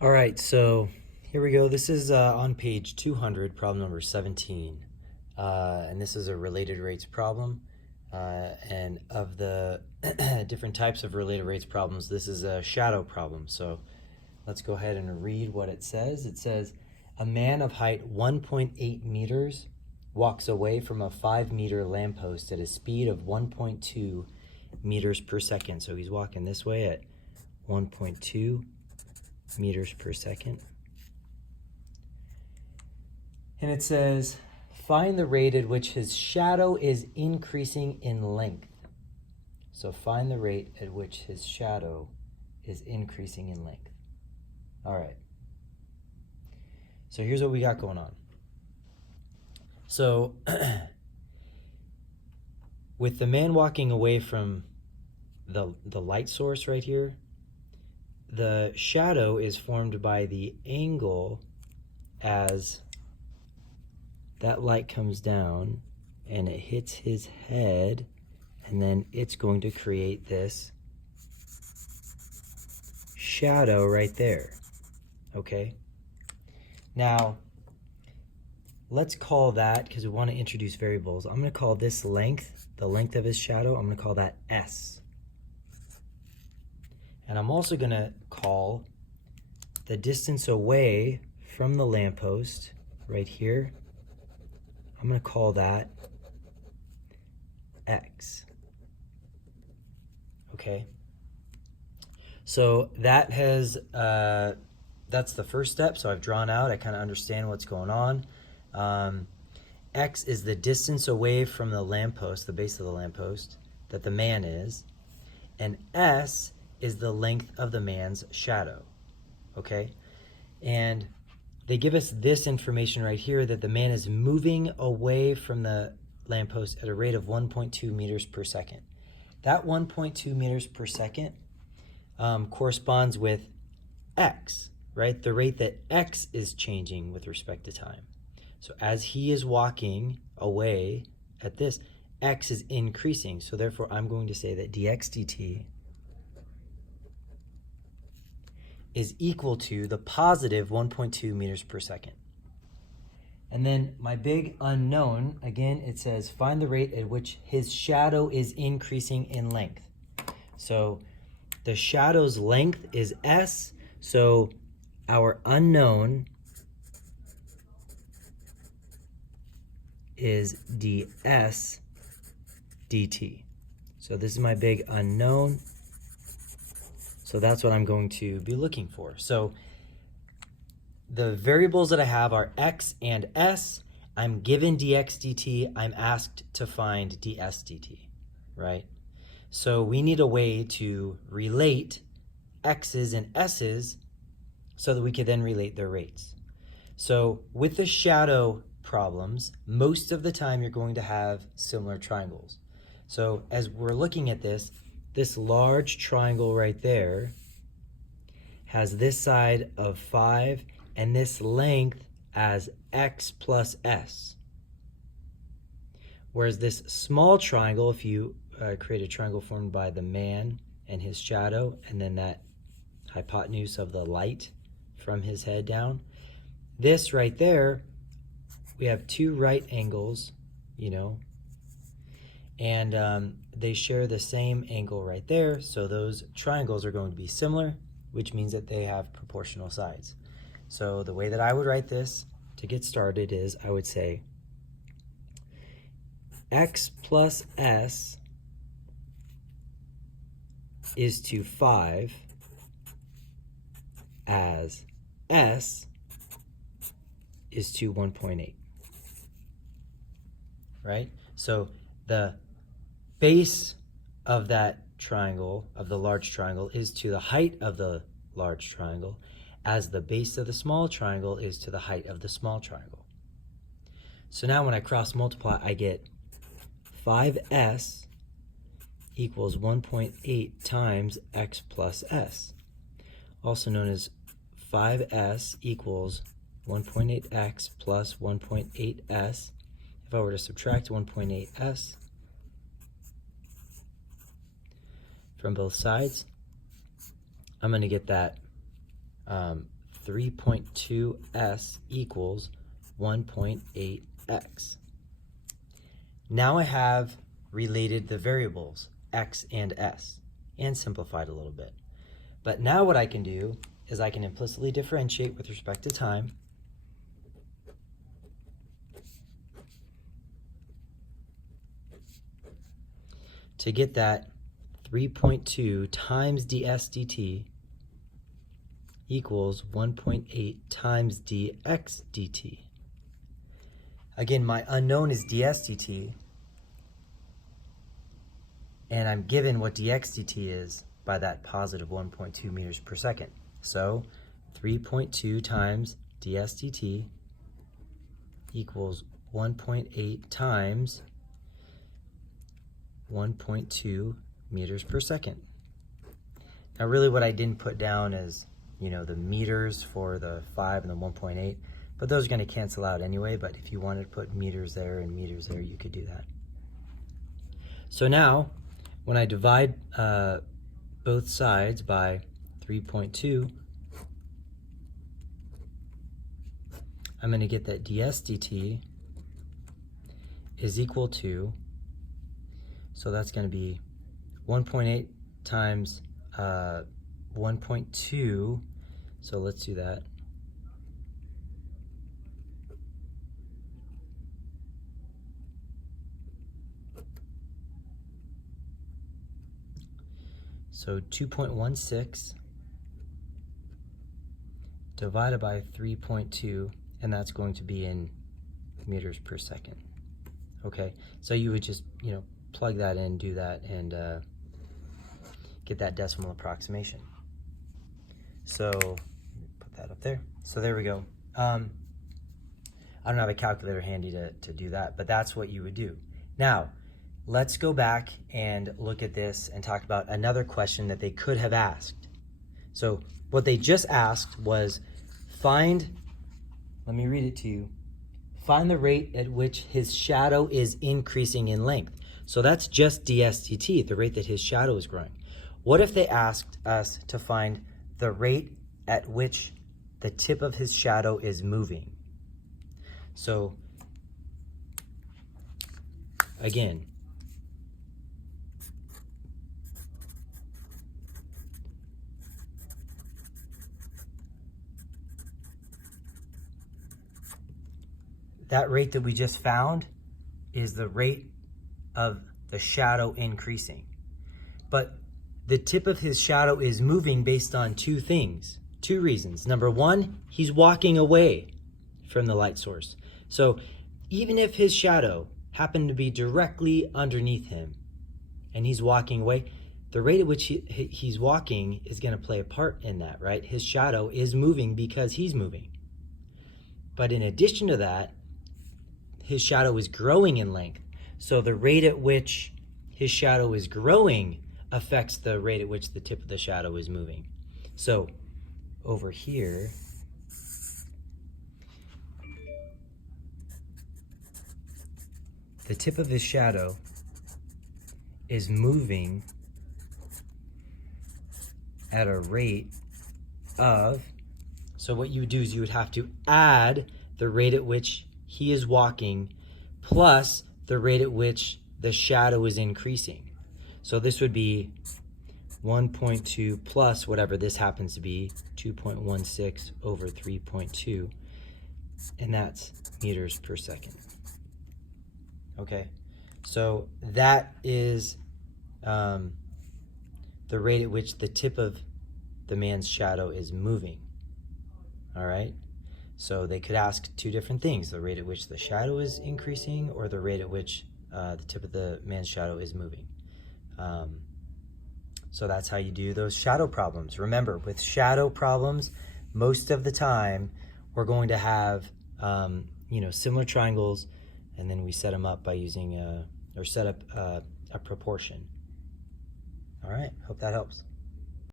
All right, so here we go. This is on page 200, problem number 17. And this is a related rates problem. And of the different types of related rates problems, this is a shadow problem. So let's go ahead and read what it says. It says, a man of height 1.8 meters walks away from a 5-meter lamppost at a speed of 1.2 meters per second. So he's walking this way at 1.2 meters per second. And it says, find the rate at which his shadow is increasing in length. So find the rate at which his shadow is increasing in length. All right. So here's what we got going on. So with the man walking away from the light source right here, the shadow is formed by the angle as that light comes down and it hits his head, and then it's going to create this shadow right there. Okay? Now, let's call that, because we want to introduce variables, I'm going to call this length, the length of his shadow, I'm going to call that S. And I'm also going to call the distance away from the lamppost right here, I'm going to call that X. Okay? So that has, that's the first step. So I've drawn out, I kind of understand what's going on. X is the distance away from the lamppost, the base of the lamppost, that the man is. And S is the length of the man's shadow. Okay? And they give us this information right here, that the man is moving away from the lamppost at a rate of 1.2 meters per second. That 1.2 meters per second corresponds with X, right? The rate that X is changing with respect to time. So as he is walking away at this, X is increasing. So therefore, I'm going to say that dx dt is equal to the positive 1.2 meters per second. And then my big unknown, again, it says find the rate at which his shadow is increasing in length. So the shadow's length is S, so our unknown is ds dt. So this is my big unknown. So that's what I'm going to be looking for. So the variables that I have are X and S. I'm given dx dt. I'm asked to find ds dt, right? So we need a way to relate X's and S's so that we can then relate their rates. So with the shadow problems, most of the time you're going to have similar triangles. So as we're looking at this large triangle right there has this side of 5 and this length as X plus S. Whereas this small triangle, if you create a triangle formed by the man and his shadow, and then that hypotenuse of the light from his head down, this right there, we have two right angles, you know, and they share the same angle right there, so those triangles are going to be similar, which means that they have proportional sides. So the way that I would write this to get started is I would say X plus S is to 5 as S is to 1.8, right? So the base of that triangle, of the large triangle, is to the height of the large triangle, as the base of the small triangle is to the height of the small triangle. So now when I cross multiply, I get 5s equals 1.8 times x plus s, also known as 5s equals 1.8x plus 1.8s. If I were to subtract 1.8s from both sides, I'm going to get that 3.2s equals 1.8x. Now I have related the variables x and s and simplified a little bit. But now what I can do is I can implicitly differentiate with respect to time. To get that 3.2 times ds dt equals 1.8 times dx dt. Again, my unknown is ds dt, and I'm given what dx dt is by that positive 1.2 meters per second. So 3.2 times ds dt equals 1.8 times 1.2 meters per second. Now really what I didn't put down is, the meters for the 5 and the 1.8, but those are going to cancel out anyway. But if you wanted to put meters there and meters there, you could do that. So now when I divide both sides by 3.2, I'm going to get that ds dt is equal to, so that's going to be 1.8 times 1.2, so let's do that. So 2.16 divided by 3.2, and that's going to be in meters per second. Okay, so you would just, plug that in, do that, and get that decimal approximation. So put that up there. So there we go. I don't have a calculator handy to do that, but that's what you would do. Now, let's go back and look at this and talk about another question that they could have asked. So what they just asked was let me read it to you, find the rate at which his shadow is increasing in length. So that's just ds dt, the rate that his shadow is growing. What if they asked us to find the rate at which the tip of his shadow is moving? So again, that rate that we just found is the rate of the shadow increasing. But the tip of his shadow is moving based on two reasons. Number one, he's walking away from the light source. So even if his shadow happened to be directly underneath him and he's walking away, the rate at which he's walking is going to play a part in that, right? His shadow is moving because he's moving. But in addition to that, his shadow is growing in length. So the rate at which his shadow is growing affects the rate at which the tip of the shadow is moving. So over here, the tip of his shadow is moving at a rate of, so what you would do is you would have to add the rate at which he is walking plus the rate at which the shadow is increasing. So this would be 1.2 plus whatever this happens to be, 2.16 over 3.2, and that's meters per second. Okay, so that is the rate at which the tip of the man's shadow is moving. All right, so they could ask two different things: the rate at which the shadow is increasing, or the rate at which the tip of the man's shadow is moving. So that's how you do those shadow problems. Remember, with shadow problems, most of the time we're going to have similar triangles, and then we set them up by using set up a proportion. All right, hope that helps.